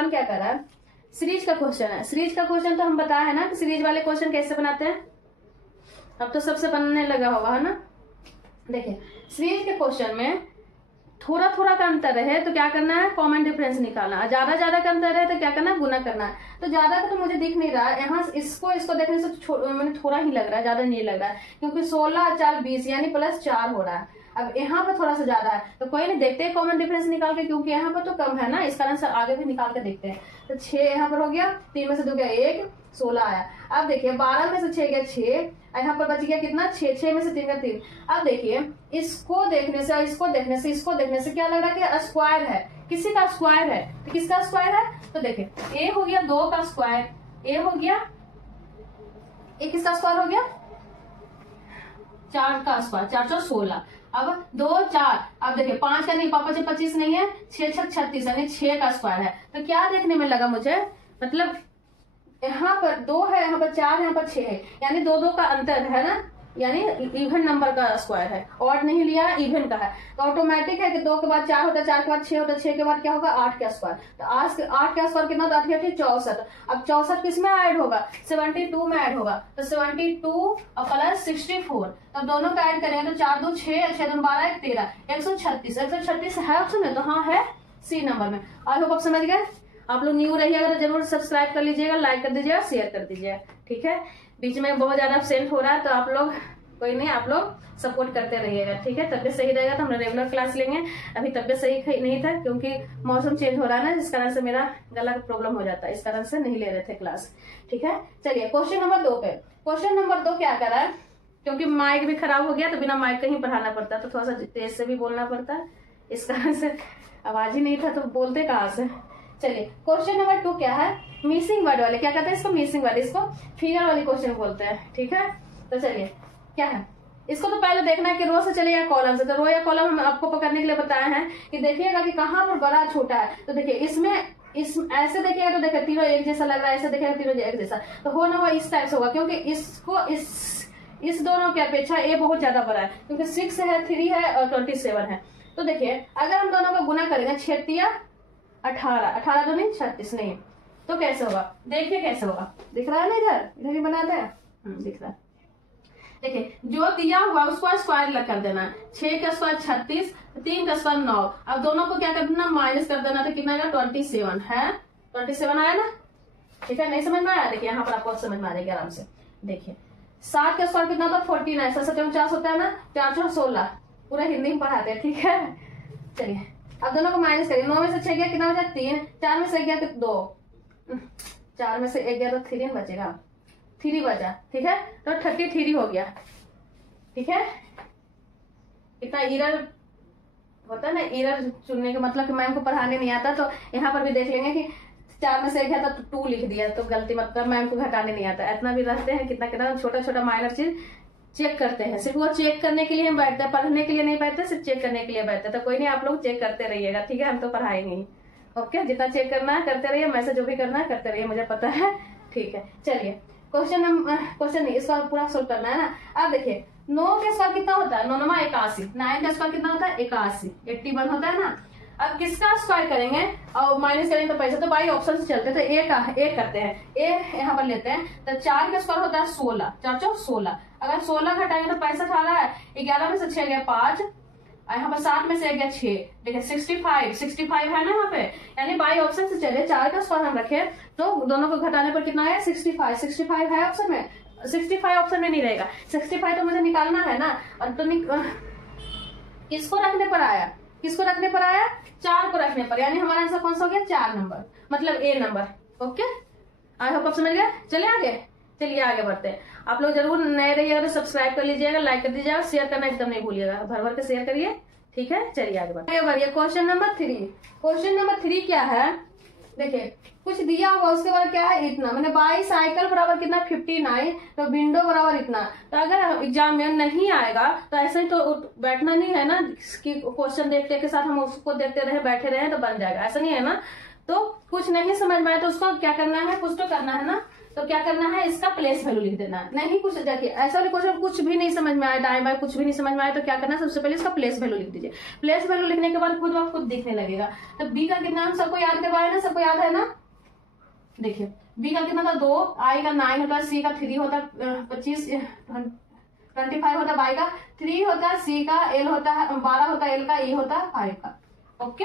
अपन क्या कर रहा है, सीरीज का क्वेश्चन है। सीरीज का क्वेश्चन तो हम बताया है ना कि सीरीज वाले क्वेश्चन कैसे बनाते हैं, अब तो सबसे बनने लगा होगा, है ना। देखिए सीरीज के क्वेश्चन में थोड़ा थोड़ा का अंतर है तो क्या करना है, कॉमन डिफरेंस निकालना है। ज्यादा ज्यादा का अंतर है तो क्या करना है, गुना करना है। तो ज्यादा का तो मुझे दिख नहीं रहा है यहाँ, इसको देखने से मैंने थोड़ा ही लग रहा है, ज्यादा नहीं लग रहा है, क्योंकि 16 4 20 यानी +4 हो रहा है। अब यहाँ पर थोड़ा सा ज्यादा है तो कोई नहीं, देखते हैं कॉमन डिफरेंस निकाल के, क्योंकि यहाँ पर तो कम है ना, इस कारण से आगे भी निकाल के देखते हैं। तो 6 यहाँ पर हो गया, 3 में से 2 गया 1, 16 आया। अब देखिए 12 में से 6 गया 6, यहाँ पर बच गया कितना 6, 6 में से 3 गया 3। अब देखिए इसको देखने से इसको देखने से इसको देखने से क्या लग रहा है कि स्क्वायर है, किसी का स्क्वायर है। तो किसका स्क्वायर है, तो देखिए ए हो गया 2 का स्क्वायर, ए हो गया, ए किसका स्क्वायर हो गया 4 का स्क्वायर, 4 4 16। अब 2 4, अब देखिए 5 का नहीं, पापा 25 नहीं है, 6 6 36 यानी 6 का स्क्वायर है। तो क्या देखने में लगा मुझे, मतलब यहाँ पर 2 है, यहाँ पर 4 है, यहाँ पर 6 है, यानी 2 2 का अंतर है ना, यानी इवन नंबर का स्क्वायर है, ऑड नहीं लिया, इवन का है। तो ऑटोमेटिक है कि 2 के बाद 4 होता है, 4 के बाद 6 होता है, 6 के बाद क्या होगा 8 का स्क्वायर। तो 8 का स्क्वायर कितना होता है, 8 64। अब 64 किस में ऐड होगा, 72 में ऐड होगा। तो 72 और प्लस 64, तब दोनों का ऐड करेंगे तो 4 2 6, 6 2 12 1 13, 136। 136 है ऑप्शन में, तो हाँ है सी नंबर में। आई होप आप समझ गए। आप लोग न्यू रहिएगा तो जरूर सब्सक्राइब कर लीजिएगा, लाइक कर दीजिएगा, शेयर कर दीजिएगा, ठीक है। बीच में बहुत ज्यादा एब्सेंट हो रहा है तो आप लोग कोई नहीं, आप लोग सपोर्ट करते रहिएगा, ठीक है। तबियत सही रहेगा तो हम रेगुलर क्लास लेंगे। अभी तबियत सही नहीं था क्योंकि मौसम चेंज हो रहा है ना, जिस कारण से मेरा गला का प्रॉब्लम हो जाता है, इस कारण से नहीं ले रहे थे क्लास, ठीक है। चलिए क्वेश्चन नंबर 2 पे। क्वेश्चन नंबर 2 क्या कर रहा है, क्योंकि माइक भी खराब हो गया तो बिना माइक का ही पढ़ाना पड़ता है, तो थोड़ा सा तेज से भी बोलना पड़ता है, इस कारण से आवाज ही नहीं था तो बोलते कहाँ से। चलिए क्वेश्चन नंबर 2 क्या है, मिसिंग वर्ड वाले, क्या कहते हैं इसको, मिसिंग वर्ड, इसको फिगर वाली क्वेश्चन बोलते हैं, ठीक है। तो चलिए क्या है, इसको तो पहले देखना है कि रो से चले या कॉलम से। तो रो या कॉलम हम आपको पकड़ने के लिए बताए हैं कि देखिएगा कि कहाँ पर बड़ा छोटा है। तो देखिए इसमें ऐसे देखिएगा तो देखिए तीनों एक जैसा लग रहा है, ऐसे देखिएगा तीनों एक जैसा, तो हो ना हो इस टाइप से होगा, क्योंकि इसको इस दोनों की अपेक्षा ए बहुत ज्यादा बड़ा है, क्योंकि 6 है, 3 है और 27 है। तो देखिए अगर हम दोनों का गुना करेंगे 6 18, 18 तो नहीं 36 नहीं, तो कैसे होगा, देखिए कैसे होगा, दिख रहा है ना, इधर ही बनाते हैं, दिख रहा है। देखिए जो दिया हुआ उसको स्क्वायर कर देना है, 6 का स्क्वायर 36, 3 का स्क्वायर 9। अब दोनों को क्या कर देना, माइनस कर देना, तो कितना आएगा 27 है, 27 आया ना, ठीक है। नहीं समझ में आया, देखिए यहाँ पर आपको समझ में आ जाएगी आराम से। देखिए 7 का स्क्वायर कितना होता है 49, 7 7 50 होता है ना, 4 4 16, पूरा हिंदी में पढ़ाते हैं, ठीक है। चलिए अब दोनों को माइनस करिए, 9 में से 6 गया कितना बचा 3, 4 में से 1 गया 2, 4 में से 1 गया तो 3 बचेगा, 3 बचा, ठीक है। तो 33 हो गया, ठीक है। इतना इरर होता है ना, इरर चुनने का मतलब कि मैम को पढ़ाने नहीं आता, तो यहाँ पर भी देख लेंगे कि 4 में से 1 है तो 2 लिख दिया, तो गलती, मतलब मैम को घटाने नहीं आता। इतना भी रहते हैं, कितना कितना छोटा छोटा माइनर चीज चेक करते हैं, सिर्फ वो चेक करने के लिए हम बैठते हैं, पढ़ने के लिए नहीं बैठते, सिर्फ चेक करने के लिए बैठते हैं। तो कोई नहीं, आप लोग चेक करते रहिएगा, ठीक है, हम तो पढ़ाएंगे ही, ओके। जितना चेक करना है करते रहिए, मैसेज जो भी करना है करते रहिए, मुझे पता है, ठीक है। चलिए क्वेश्चन नहीं, इसका पूरा सोल्व करना है ना। अब देखिए 9 का स्क्वायर कितना होता है, 9 9 81, 9 का स्क्वायर कितना होता है 81, 81 होता है ना। अब किसका स्क्वायर करेंगे और माइनस करेंगे तो पैसा, तो बाई ऑप्शन से चलते, तो एक करते हैं, ए यहाँ पर लेते हैं। तो 4 का स्क्वायर होता है 16, 4 4 16, अगर 16 घटाएंगे तो 65 आ रहा है, 11 में से 6 गया 5, यहाँ पर 7 में से 1 गया 6, देखिए 65 है ना यहाँ पे, यानी बाई ऑप्शन से चले। 4 का स्क्वायर हम रखे तो दोनों को घटाने पर कितना आया 65 है ऑप्शन में, 65 ऑप्शन में नहीं रहेगा, 65 तो मुझे निकालना है ना। और तो किसको रखने पर आया, 4 को रखने पर, यानी हमारा आंसर कौन सा हो गया 4 नंबर, मतलब ए नंबर, ओके। आई होप आप समझ गए। चलिए आगे, चलिए आगे बढ़ते हैं। आप लोग जरूर नए रहिएगा तो सब्सक्राइब कर लीजिएगा, लाइक कर दीजिएगा, शेयर करना एकदम नहीं भूलिएगा, भर भर के शेयर करिए, ठीक है। चलिए आगे बढ़िए। क्वेश्चन नंबर 3, क्वेश्चन नंबर 3 क्या है, देखिए कुछ दिया हुआ, उसके बाद क्या है इतना, मैंने बाई साइकिल बराबर कितना 59, तो विंडो बराबर इतना। तो अगर एग्जाम में नहीं आएगा तो ऐसे ही तो बैठना नहीं है ना कि क्वेश्चन देखते के साथ हम उसको देखते रहे बैठे रहे तो बन जाएगा, ऐसा नहीं है ना। तो कुछ नहीं समझ में आए तो उसको क्या करना है, कुछ तो करना है ना, तो क्या करना है, इसका प्लेस वैल्यू लिख देना है। नहीं कुछ देखिए ऐसा वाले क्वेश्चन कुछ भी नहीं समझ में आया, दाएं बाएं कुछ भी नहीं समझ में आया, तो क्या करना है, सबसे पहले इसका प्लेस वैल्यू लिख दीजिए। प्लेस वैल्यू लिखने के बाद खुद ब खुद दिखने लगेगा। तो बी का कितना हम सबको याद करवाया ना, सबको याद है ना। देखिए बी का कितना था 2, आई का 9 होता है, सी का 3 होता है 25 25 होता है, बाई का 3 होता है, सी का एल होता है 12 होता है, एल का ई होता है 5 का। ओके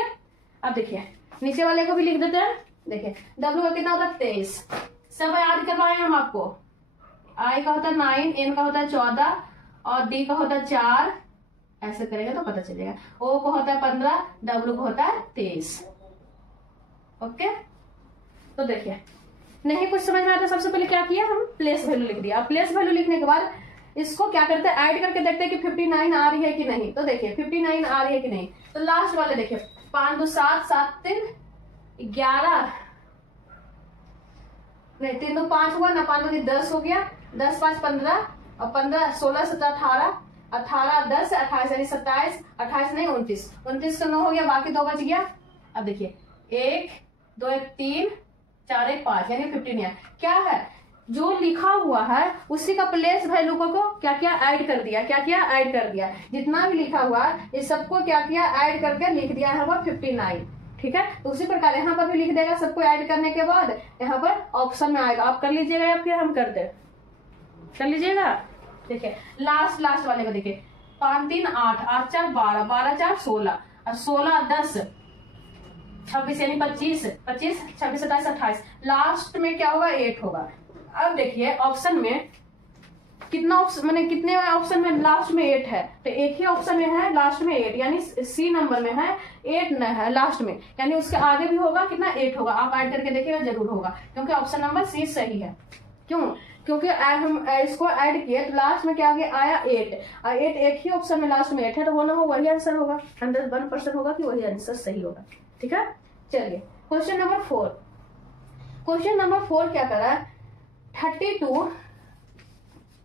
अब देखिए नीचे वाले को भी लिख देते हैं। देखिए डब्ल्यू का कितना होता है 23, सब याद करवाए हम आपको। आई का होता है 9, एन का होता है 14 और डी का होता है 4, ऐसे करेंगे तो पता चलेगा। ओ को होता है 15, डब्ल्यू को होता है 23। ओके तो देखिए नहीं कुछ समझ में आया तो सबसे पहले क्या किया, हम प्लेस वैल्यू लिख दिया। अब प्लेस वैल्यू लिखने के बाद इसको क्या करते हैं, ऐड करके देखते हैं कि 59 आ रही है कि नहीं। तो देखिए 59 आ रही है कि नहीं। तो लास्ट वाले देखिए 5 2 7 7 3 11 नहीं 3 2 5 हुआ ना, 5 2 10 हो गया, 10 5 15 और 15 16 17 18 18 10 28 यानी 27 28 नहीं 29 29 तो 9 हो गया, बाकी 2 बच गया। अब देखिए 1 2 1 3 4 1 5 यानी 59 क्या है, जो लिखा हुआ है उसी का प्लेस वैल्यू को क्या क्या ऐड कर दिया, क्या क्या ऐड कर दिया, जितना भी लिखा हुआ है इस सबको क्या किया ऐड करके लिख दिया है 59। ठीक है तो उसी प्रकार यहाँ पर भी लिख देगा, सबको ऐड करने के बाद यहाँ पर ऑप्शन में आएगा। आप कर लीजिएगा या फिर हम कर दे, कर लीजिएगा। देखिए लास्ट वाले को देखिए 5 3 8 8 4 12 12 4 16 और 16 10 26 यानी 25 25 26 27 28 लास्ट में क्या होगा 8 होगा। अब देखिए ऑप्शन में कितना ऑप्शन मैंने कितने ऑप्शन में लास्ट में 8 है, तो एक ही ऑप्शन में है लास्ट में 8 यानी सी नंबर में है 8 न है लास्ट में, यानी उसके आगे भी होगा कितना 8 होगा। आप ऐड करके देखिएगा जरूर होगा, क्योंकि ऑप्शन नंबर सी सही है। क्यों, क्योंकि हम इसको ऐड किए तो लास्ट में क्या आया 8 और 8 एक ही ऑप्शन में लास्ट में 8 है, तो होना हो वही आंसर होगा, 100% होगा कि वही आंसर सही होगा। ठीक है चलिए क्वेश्चन नंबर 4। क्वेश्चन नंबर 4 क्या कर रहा है, 32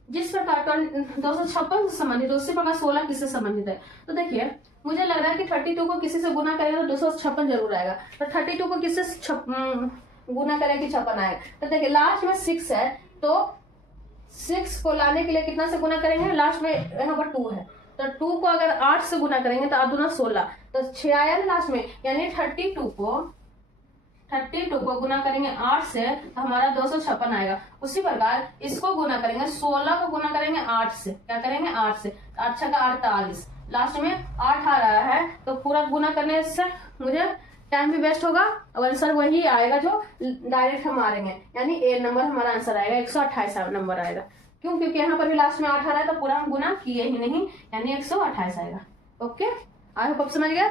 जिस प्रकार का 256 से संबंधित उसी प्रकार 16 किससे संबंधित है। तो देखिए मुझे लग रहा है कि 32 को किसी से गुना करेगा तो 256 जरूर आएगा, तो 32 को किससे गुना करेगा कि 56 आएगा। तो देखिए लास्ट में 6 है, तो 6 को लाने के लिए कितना से गुना करेंगे, लास्ट में यहाँ पर 2 है, तो 2 को अगर 8 से गुना करेंगे तो 8 दूना 16, तो 6 आया लास्ट में, यानी 32 को गुना करेंगे 8 से तो हमारा 256 आएगा। उसी प्रकार इसको गुना करेंगे 16 को गुना करेंगे 8 से, क्या करेंगे 8 से, 8 6 का 48 लास्ट में 8 आ रहा है, तो पूरा गुना करने से मुझे टाइम भी वेस्ट होगा और आंसर वही आएगा जो डायरेक्ट हम मारेंगे, यानी ए नंबर हमारा आंसर आएगा, 128 नंबर आएगा। क्यों, क्योंकि यहाँ पर भी लास्ट में 8 आ रहा है तो पूरा हम गुना किए ही नहीं, यानी 128 आएगा। ओके आई होप आप समझ गए।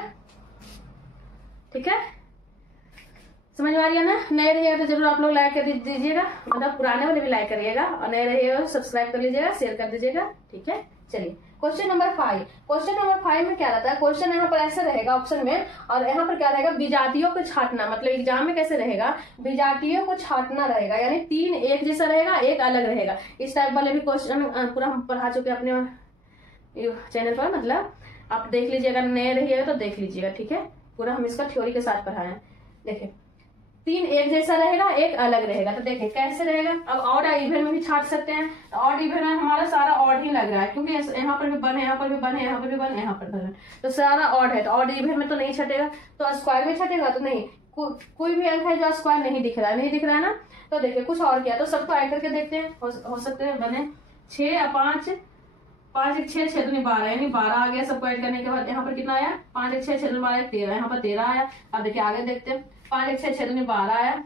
ठीक है समझ में आ रही है ना। नए रहिएगा तो जरूर आप लोग लाइक कर दीजिएगा, मतलब पुराने वाले भी लाइक करिएगा, और नए रहिएगा तो सब्सक्राइब कर लीजिएगा, शेयर कर दीजिएगा। ठीक है चलिए क्वेश्चन नंबर 5। क्वेश्चन नंबर 5 में क्या रहता है, क्वेश्चन यहाँ पर ऐसे रहेगा ऑप्शन में, और यहाँ पर क्या रहेगा विजातियों को छांटना, मतलब एग्जाम में कैसे रहेगा विजातियों को छांटना रहेगा, यानी 3 एक जैसा रहेगा एक अलग रहेगा। इस टाइप वाले भी क्वेश्चन पूरा हम पढ़ा चुके अपने चैनल पर, मतलब आप देख लीजिएगा, नए रहिएगा तो देख लीजिएगा। ठीक है पूरा हम इसका थ्योरी के साथ पढ़ाए हैं। देखिए 3 एक जैसा रहेगा एक अलग रहेगा, तो देखिए कैसे रहेगा। अब ऑड इवन में भी छाट सकते हैं, ऑड इवन में हमारा सारा ऑड ही लग रहा है, क्योंकि यहाँ पर भी बन है, यहाँ पर भी बन है, यहाँ पर भी बन है, यहाँ पर बन है, तो सारा ऑड है, तो ऑड इवन में तो नहीं छटेगा, तो स्क्वायर में छटेगा तो नहीं, कोई भी अंक है जो स्क्वायर नहीं दिख रहा है, नहीं दिख रहा है ना। तो देखिए कुछ और किया, तो सबको ऐड करके देखते हैं, हो सकते हैं बने 6 और 5 5 1 6 6 दूनी 12 यानी 12 आ गया। सबको ऐड करने के बाद यहाँ पर कितना आया 5 1 6 6 दूनी 12 13, यहाँ पर 13 आया। अब देखिए आगे देखते हैं 5 1 6 6 दूनी 12 आया,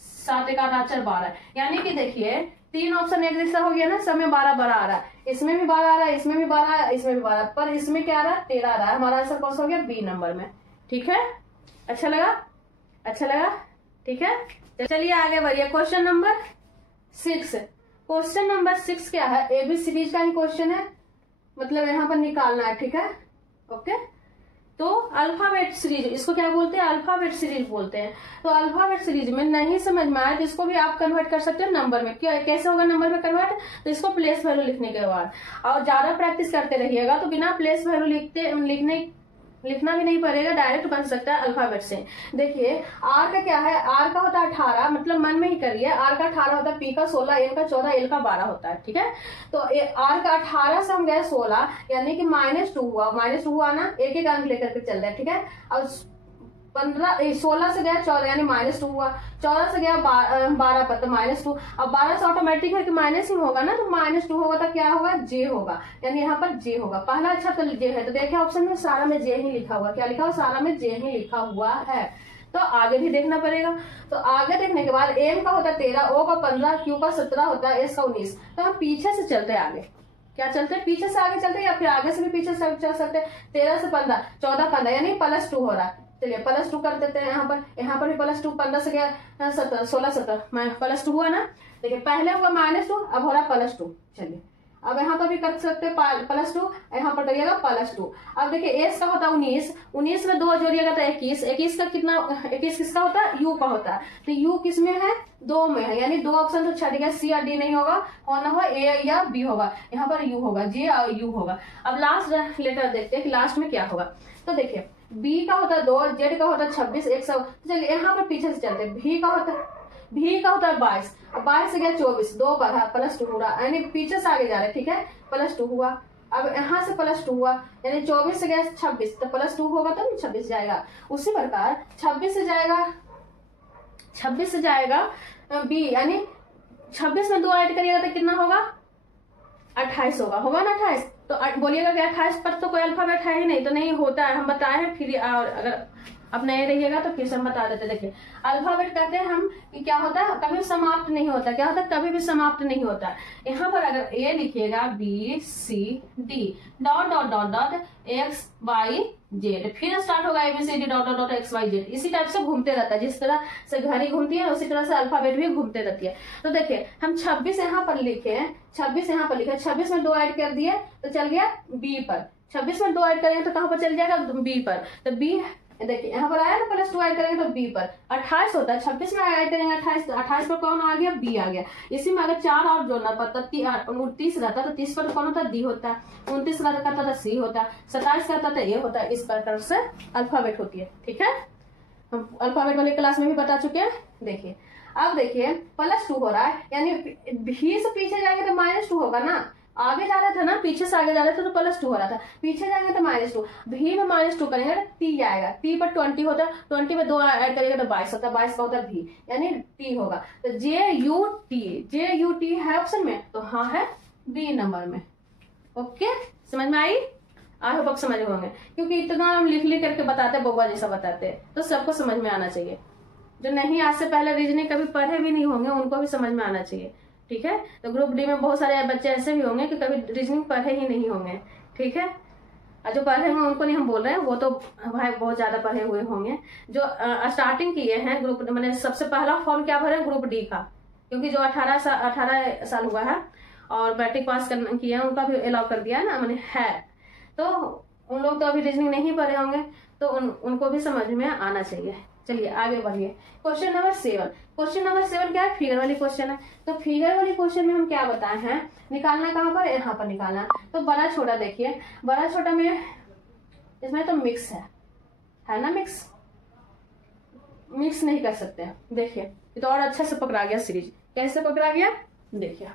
7 1 8 4 12, यानी कि देखिए 3 ऑप्शन एक जैसा हो गया ना, सब में 12 12 आ रहा है, इसमें भी 12 आ रहा है, इसमें भी 12 आ रहा है, इसमें भी 12, पर इसमें क्या आ रहा है 13 आ रहा है। हमारा आंसर कौन सा हो गया बी नंबर में। ठीक है अच्छा लगा, अच्छा लगा। ठीक है चलिए आगे बढ़िए क्वेश्चन नंबर 6। क्वेश्चन नंबर 6 क्या है, एबी सीरीज का ही क्वेश्चन है, मतलब यहाँ पर निकालना है। ठीक है ओके, तो अल्फाबेट सीरीज इसको क्या बोलते हैं, अल्फाबेट सीरीज बोलते हैं। तो अल्फाबेट सीरीज में नहीं समझ में आए तो इसको भी आप कन्वर्ट कर सकते हो नंबर में। क्या कैसे होगा नंबर में कन्वर्ट, तो इसको प्लेस वैल्यू लिखने के बाद, और ज्यादा प्रैक्टिस करते रहिएगा, तो बिना प्लेस वैल्यू लिखना भी नहीं पड़ेगा, डायरेक्ट बन सकता है अल्फाबेट से। देखिए आर का क्या है, आर का होता है 18, मतलब मन में ही करिए, आर का 18 होता है, पी का 16, एन का 14, एल का 12 होता है, ठीक है। तो आर का 18 से हम गए 16, यानी कि -2 हुआ, -2 हुआ ना, एक एक अंक लेकर के चल रहे हैं, ठीक है। और 16 से गया 14 यानी -2 हुआ, 14 से गया 12 पर तो -2, अब 12 से ऑटोमेटिक है कि माइनस ही होगा ना, तो -2 होगा तो क्या होगा, जे होगा, यानी यहाँ पर जे होगा। पहला अच्छा तो जे है, तो देखिए ऑप्शन में सारा में जे ही लिखा हुआ, क्या लिखा हुआ, सारा में जे ही लिखा हुआ है। तो आगे भी देखना पड़ेगा। तो आगे देखने के बाद एम का होता है 13, ओ का 15, क्यू का 17 होता है, एस का 19। तो हम पीछे से चलते हैं आगे, क्या चलते हैं, पीछे से आगे चलते हैं, या फिर आगे से भी पीछे से चल सकते हैं। 13 से 15, 14 15 यानी +2 हो रहा है। चलिए +2 कर देते हैं, यहाँ पर भी +2, 15 से गया 17, 16 17 +2 हुआ ना। देखिए पहले हुआ -2, अब हो रहा +2। चलिए अब यहाँ पर भी कर सकते हैं +2, यहाँ पर करिएगा +2। अब देखिए एस का होता है 19, 19 में 2 जोड़िएगा तो 21, 21 का कितना, 21 किसका होता है, यू का होता है। तो यू किस में है, 2 में है, यानी 2 ऑप्शन तो छट गया, सी या डी नहीं होगा, होना हो ए या बी होगा, यहाँ पर यू होगा, जे और यू होगा। अब लास्ट लेटर देखते हैं कि लास्ट में क्या होगा। तो देखिए बी का होता है 2, जेड का होता है 26, 100। चलिए यहाँ पर पीछे से चलते हैं, भी का होता है 22, 22 से गया 24, 2 बढ़ा +2 हो रहा, यानी पीछे से आगे जा रहे, ठीक है, +2 हुआ। अब यहाँ से +2 हुआ, यानी 24 से गया 26, तो +2 होगा तो 26 जाएगा। उसी प्रकार 26 से जाएगा बी, यानी 26 में 2 ऐड करिएगा तो कितना होगा, 28 होगा ना 28। तो बोलिएगा कि 28 पर तो कोई अल्फाबेट है ही नहीं, तो नहीं होता है, हम बताए हैं। फिर और अगर अब नए रहिएगा तो फिर से हम बता देते। देखिए अल्फाबेट कहते हैं हम कि क्या होता है, कभी समाप्त नहीं होता, क्या होता है, कभी भी समाप्त नहीं होता। यहाँ पर अगर ए लिखिएगा BCD डॉट XYZ, फिर स्टार्ट होगा ABCD डॉट XYZ, इसी टाइप से घूमते रहता है। जिस तरह से घड़ी घूमती है उसी तरह से अल्फाबेट भी घूमते रहती है। तो देखिए हम 26 यहाँ पर लिखे, 26 में 2 ऐड कर दिए तो चल गया बी पर, 26 में 2 ऐड करेंगे तो कहाँ पर चल जाएगा, बी पर। तो बी देखिए यहाँ पर आया ना, +2 ऐड करेंगे तो बी पर 28 होता है, 26 में ऐड करेंगे 28, 28 पर कौन आ गया, बी आ गया। इसी में अगर 4 और जोड़ना पड़ता, 29 रहता तो 30 पर कौन होता, डी होता है, 29 करता था सी होता है, 27 करता था ए होता है। इस प्रकार से अल्फाबेट होती है, ठीक है। हम अल्फाबेट वाले क्लास में भी बता चुके हैं। देखिए अब देखिए +2 हो रहा है, यानी भी से पीछे जाएंगे तो -2 होगा ना, आगे जा रहा था ना, पीछे से आगे जा रहे थे तो +2 हो रहा था, पीछे जाएंगे तो -2, भी में -2 करेंगे तो टी आएगा, टी पर 20 होता है, 20 में 2 ऐड करेंगे तो 22 होता है, 22 का होता है भी, यानी टी होगा। तो JUT है ऑप्शन में, तो हाँ है बी नंबर में। ओके समझ में आई, आई होप आप समझ होंगे, क्योंकि इतना हम लिख करके बताते, बउआ जैसा बताते, तो सबको समझ में आना चाहिए। जो नहीं आज से पहले रीजनिंग कभी पढ़े भी नहीं होंगे उनको भी समझ में आना चाहिए, ठीक है। तो ग्रुप डी में बहुत सारे बच्चे ऐसे भी होंगे कि कभी रीजनिंग पढ़े ही नहीं होंगे, ठीक है। और जो पढ़े होंगे उनको नहीं हम बोल रहे हैं, वो तो भाई बहुत ज्यादा पढ़े हुए होंगे। जो स्टार्टिंग किए हैं ग्रुप, मैंने सबसे पहला फॉर्म क्या भरे, ग्रुप डी का, क्योंकि जो 18 साल हुआ है और मैट्रिक पास किया है उनका भी अलाउ कर दिया है ना, मैंने है। तो उन लोग तो अभी रीजनिंग नहीं पढ़े होंगे, तो उनको भी समझ में आना चाहिए। चलिए आगे बढ़िए। क्वेश्चन नंबर 7, क्वेश्चन नंबर 7 क्या है, फिगर वाली क्वेश्चन है। तो फिगर वाली क्वेश्चन में हम क्या बताए हैं, निकालना कहाँ पर, यहाँ पर निकालना। तो बड़ा छोटा देखिए, बड़ा छोटा में इसमें तो मिक्स है ना, मिक्स नहीं कर सकते। देखिए ये तो और अच्छा से पकड़ा गया सीरीज, कैसे पकड़ा गया देखिए,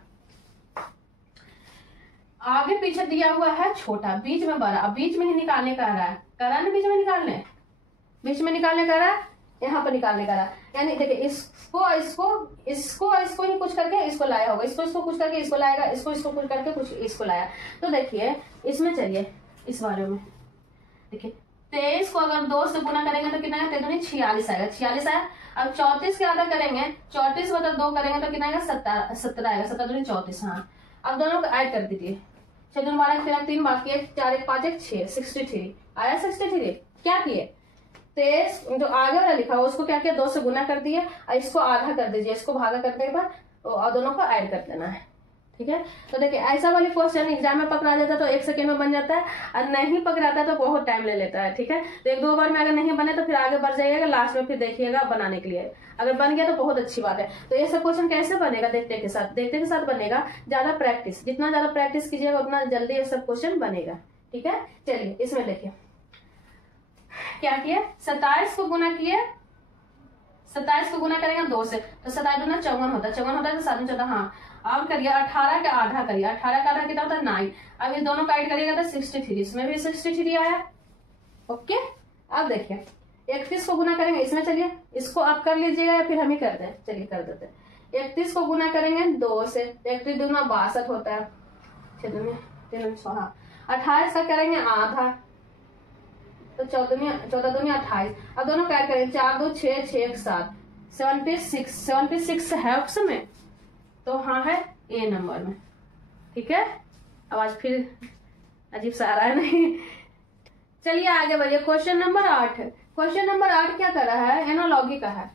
आगे पीछे दिया हुआ है छोटा, बीच में बड़ा, अब बीच में ही निकालने का रहा है, करा ना, बीच में निकालने का रहा है, यहाँ पर निकालने का रहा। यानी देखिए इसको ही कुछ करके इसको लाया होगा, इसको कुछ करके इसको लाएगा, इसको कुछ करके कुछ इसको लाया। तो देखिए इसमें चलिए इस बारे में देखिए, 23 को अगर 2 से गुना करेंगे तो कितना आएगा, 46 आएगा, 46 आया। अब 34 के आधा करेंगे, 34 मतलब 2 करेंगे तो कितना आएगा, 17 आएगा, 17 34। हाँ अब दोनों को ऐड कर दीजिए, 6 2 12 3 बाकी 1 4 1 5 1 6 63 आया, 63। क्या किए, 23 जो आगे वाला लिखा हुआ उसको क्या किया, 2 से गुना कर दिए और इसको आधा कर दीजिए, इसको भागा करने के बाद और दोनों को ऐड कर देना है, ठीक है। तो देखिए ऐसा वाली क्वेश्चन एग्जाम में पकड़ा जाता है तो 1 सेकेंड में बन जाता है, और नहीं पकड़ाता तो बहुत टाइम ले लेता है, ठीक है। तो 1-2 बार में अगर नहीं बने तो फिर आगे बढ़ जाइएगा, लास्ट में फिर देखिएगा बनाने के लिए, अगर बन गया तो बहुत अच्छी बात है। तो ये सब क्वेश्चन कैसे बनेगा, देखते के साथ बनेगा, ज्यादा प्रैक्टिस, जितना ज्यादा प्रैक्टिस कीजिएगा उतना जल्दी ये सब क्वेश्चन बनेगा, ठीक है। चलिए इसमें देखिए क्या किए, 27 को गुना किए, 27 को गुना करेंगे 2 से, तो 27 दूना 54 होता है, 54 होता है तो 7 14। हाँ, अब करिए 18 का आधा करिए, 18 का आधा कितना होता है 9। अब ये दोनों का ऐड करिएगा तो 63, इसमें भी 63 आया। ओके, अब देखिए 31 को गुना करेंगे इसमें, चलिए इसको आप कर लीजिएगा या फिर हम ही करते हैं, चलिए कर देते हैं। 31 को गुना करेंगे 2 से, 31 दूना 62 होता है, 28 का करेंगे आधा तो 14 दूनी 28। अब दोनों का ऐड करेंगे, 4 2 6 6 1 7, 76 है ऑप्शन में, तो हाँ है ए नंबर में। ठीक है, आवाज फिर अजीब सा आ रहा है नहीं। चलिए आगे बढ़िए, क्वेश्चन नंबर 8 है। क्वेश्चन नंबर 8 क्या कर रहा है, एनालॉगी का है।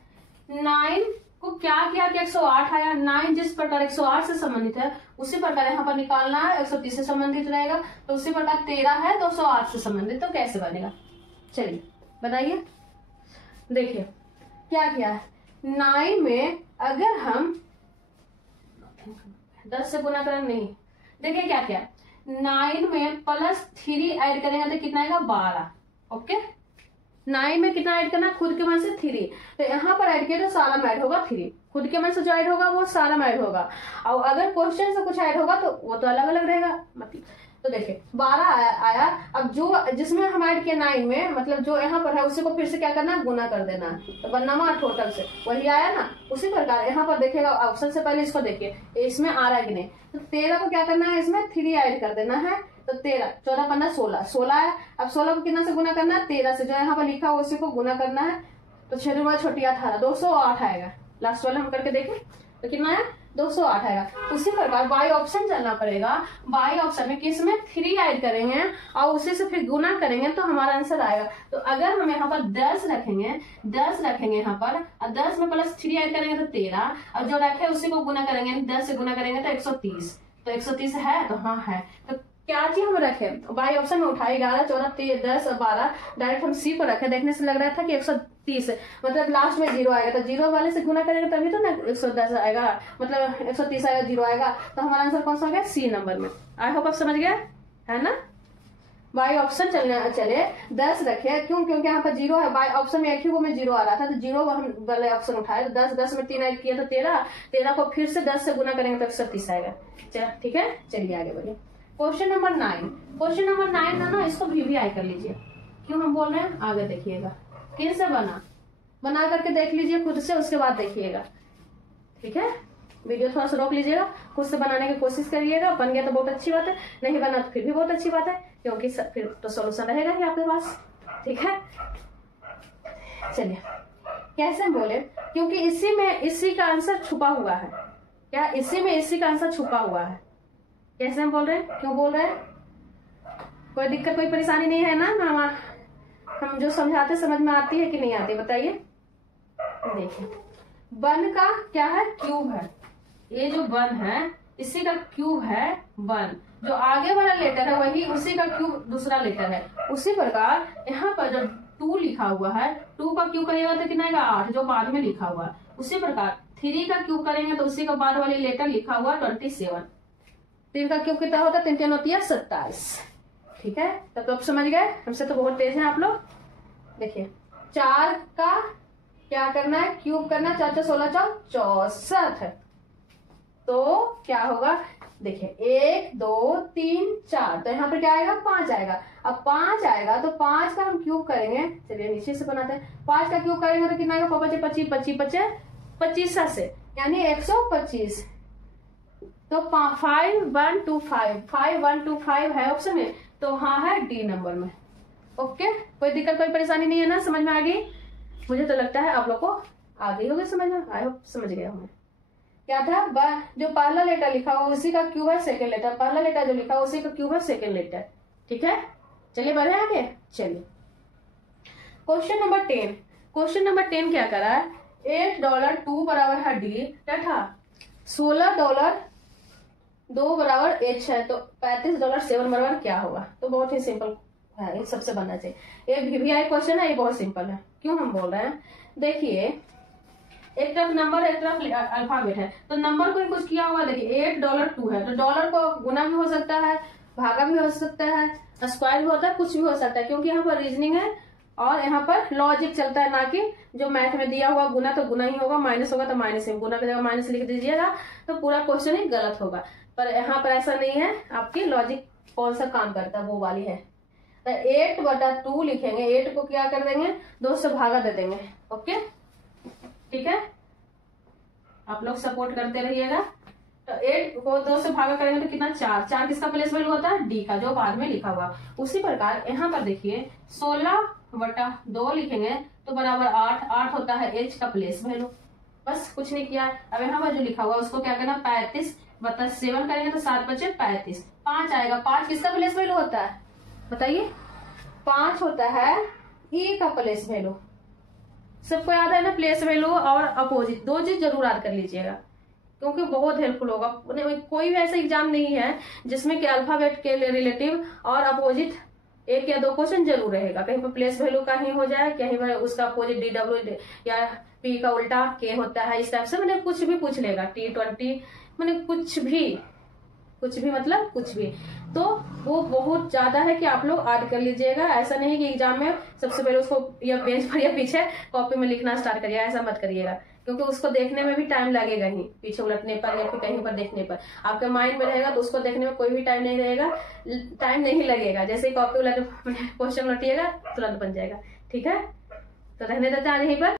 9 को क्या किया कि 108 आया, 9 जिस प्रकार 108 से संबंधित है उसी प्रकार यहाँ पर निकालना है 130 से संबंधित रहेगा, तो उसी प्रकार 13 है 208 से संबंधित, तो कैसे बनेगा, चलिए बताइए। देखिए क्या किया है, 9 में अगर हम 10 से गुना करें, नहीं, देखिए क्या किया, 9 में +3 ऐड करेंगे तो कितना आएगा 12। ओके, 9 में कितना ऐड करना, खुद के मन से 3, तो यहाँ पर ऐड किया तो सारा में ऐड होगा 3, खुद के मन से जो ऐड होगा वो सारा में ऐड होगा, और अगर क्वेश्चन से कुछ ऐड होगा तो वो तो अलग अलग रहेगा। मतलब तो देखिए 12 आया। अब जो जिसमें हम ऐड किए 9 में, मतलब जो यहाँ पर है उसी को फिर से क्या करना है, गुना कर देना है, तो बनना टोटल से वही आया ना। उसी प्रकार यहाँ पर देखिएगा, ऑप्शन से पहले इसको देखिए इसमें आ रहा है कि नहीं, तो 13 को क्या करना है, इसमें 3 ऐड कर देना है, तो 13 14 15 16 है। अब 16 को कितना से गुना करना है, 13 से, जो यहाँ पर लिखा है उसी को गुना करना है, तो 6 दूना छोटी 18, 208 आएगा। लास्ट वाला हम करके देखें तो कितना है, 208 आएगा। उसी प्रकार बाई ऑप्शन चलना पड़ेगा, बाई ऑप्शन में किस में 3 ऐड करेंगे और उसी से फिर गुना करेंगे तो हमारा आंसर आएगा। तो अगर हम यहाँ पर 10 रखेंगे, 10 रखेंगे यहाँ पर, और 10 में +3 ऐड करेंगे तो 13, और जो रखे उसी को गुना करेंगे, 10 से गुना करेंगे तो 130, तो 130 है, तो हाँ है। तो क्या चीज हम रखे, बाई ऑप्शन में उठाए 11 14 10 और 12, डायरेक्ट हम सी को रखे, देखने से लग रहा था कि 130, मतलब लास्ट में 0 आएगा, तो 0 वाले से गुना करेंगे तभी तो ना 110 आएगा, मतलब 130 आएगा, 0 आएगा, तो हमारा आंसर कौन सा हो गया, सी नंबर में। आई होप आप समझ गए, है ना। बाई ऑप्शन चले 10 रखे, क्यों, क्योंकि यहाँ पर 0 है, बाई ऑप्शन में एक ही वो में 0 आ रहा था, तो 0 हम वाले ऑप्शन उठाए, तो 10 में 3 ऐड किया तो 13 को फिर से 10 से गुना करेंगे तो 130 आएगा। चलो ठीक है, चलिए आगे बढ़िए। क्वेश्चन नंबर 9, क्वेश्चन नंबर 9 ना इसको VVI कर लीजिए, क्यों हम बोल रहे हैं, आगे देखिएगा कैसे बना करके देख लीजिए खुद से, उसके बाद देखिएगा। ठीक है, वीडियो थोड़ा सा रोक लीजिएगा, खुद से बनाने की कोशिश करिएगा, बन गया तो बहुत अच्छी बात है, नहीं बना तो फिर भी बहुत अच्छी बात है, क्योंकि फिर तो सोल्यूशन रहेगा ही आपके पास। ठीक है, चलिए कैसे हम बोले, क्योंकि इसी का आंसर छुपा हुआ है, क्या इसी का आंसर छुपा हुआ है। कैसे हम बोल रहे हैं, क्यों बोल रहे हैं, कोई दिक्कत कोई परेशानी नहीं है ना, हम जो समझाते समझ में आती है कि नहीं आती, बताइए। देखिए वन का क्या है, क्यूब है, ये जो वन है इसी का क्यूब है वन, जो आगे वाला लेटर है वही उसी का क्यूब दूसरा लेटर है। उसी प्रकार यहाँ पर जो 2 लिखा हुआ है, 2 का क्यूब करिएगा तो कितना आएगा 8, जो बाद में लिखा हुआ है। उसी प्रकार 3 का क्यूब करेंगे तो उसी का बाद वाली लेटर लिखा हुआ 27, 3 का क्यूब कितना होता है, 3 होती है 27। ठीक है, तब तो आप समझ गए, हमसे तो बहुत तेज हैं आप लोग। देखिए 4 का क्या करना है, क्यूब करना है, 4 4 16 64, तो क्या होगा, देखिए 1 2 3 4, तो यहाँ पर क्या आएगा 5 आएगा। अब 5 आएगा तो 5 का हम क्यूब करेंगे, चलिए नीचे से बनाते हैं, 5 का क्यूब करेंगे तो कितना आएगा, 5 25 25 25 से, यानी 125, तो 5125 है ऑप्शन में, तो हाँ है डी नंबर में। ओके, कोई दिक्कत कोई परेशानी नहीं है ना, समझ में आ गई, मुझे तो लगता है आप लोग को आ गई होगी समझ में, आई होप समझ गया हूँ। क्या था, जो पहला लेटर लिखा हुआ उसी का क्यूब है सेकंड लेटर, पहला लेटर जो लिखा हुआ उसी का क्यूब है सेकंड लेटर। ठीक है, चलिए बढ़े आगे। चलिए क्वेश्चन नंबर 10, क्वेश्चन नंबर 10 क्या करा है, $8 बराबर है डी तथा $16 2 बराबर एच है, तो $35 7 बराबर क्या होगा। तो बहुत ही सिंपल है, सबसे बनना चाहिए, ये VVI क्वेश्चन है, ये बहुत सिंपल है। क्यों हम बोल रहे हैं, देखिए एक तरफ नंबर एक तरफ अल्फाबेट है, तो नंबर को कुछ किया हुआ, देखिए $8 है, तो डॉलर को गुना भी हो सकता है, भागा भी हो सकता है, स्क्वायर भी होता है, कुछ भी हो सकता है, क्योंकि यहाँ पर रीजनिंग है, और यहाँ पर लॉजिक चलता है, ना कि जो मैथ में दिया हुआ गुना तो गुना ही होगा, माइनस होगा तो माइनस ही, गुना की जगह माइनस लिख दीजिएगा तो पूरा क्वेश्चन ही गलत होगा। पर यहाँ पर ऐसा नहीं है, आपकी लॉजिक कौन सा काम करता है वो वाली है। तो 8/2 लिखेंगे, 8 को क्या कर देंगे 2 से भागा दे देंगे। ओके ठीक है, आप लोग सपोर्ट करते रहिएगा। तो 8 को 2 से भागा करेंगे तो कितना 4, 4 किसका प्लेस वैल्यू होता है डी का, जो बाद में लिखा हुआ। उसी प्रकार यहाँ पर देखिए 16/2 लिखेंगे तो बराबर 8, 8 होता है एच का प्लेस वैल्यू। बस कुछ नहीं किया। अब यहाँ पर जो लिखा हुआ उसको क्या करना 35/7 करेंगे तो 7 बचे 35, 5 आएगा। 5 किसका प्लेस वैल्यू होता है बताइए, 5 होता है ई का प्लेस वैल्यू। सबको याद है ना, प्लेस वैल्यू और अपोजिट, 2 चीज जरूर याद कर लीजिएगा क्योंकि बहुत हेल्पफुल होगा। कोई भी ऐसा एग्जाम नहीं है जिसमें कि अल्फाबेट के रिलेटिव और अपोजिट 1 या 2 क्वेश्चन जरूर रहेगा। कहीं पर प्लेस वैल्यू का ही हो जाए, कहीं पर उसका अपोजिट DW या P का उल्टा K होता है, इस टाइप से मैंने कुछ भी पूछ लेगा, T20 मैंने कुछ भी मतलब कुछ भी। तो वो बहुत ज्यादा है कि आप लोग याद कर लीजिएगा। ऐसा नहीं कि एग्जाम में सबसे पहले उसको या बेंच पर या पीछे कॉपी में लिखना स्टार्ट करिएगा, ऐसा मत करिएगा क्योंकि उसको देखने में भी टाइम लगेगा ही, पीछे उलटने पर या फिर कहीं पर देखने पर। आपके माइंड में रहेगा तो उसको देखने में कोई भी टाइम नहीं रहेगा, टाइम नहीं लगेगा। जैसे ही कॉपी उलट क्वेश्चन उलटिएगा तुरंत बन जाएगा। ठीक है, तो रहने देते हैं आज यहीं पर।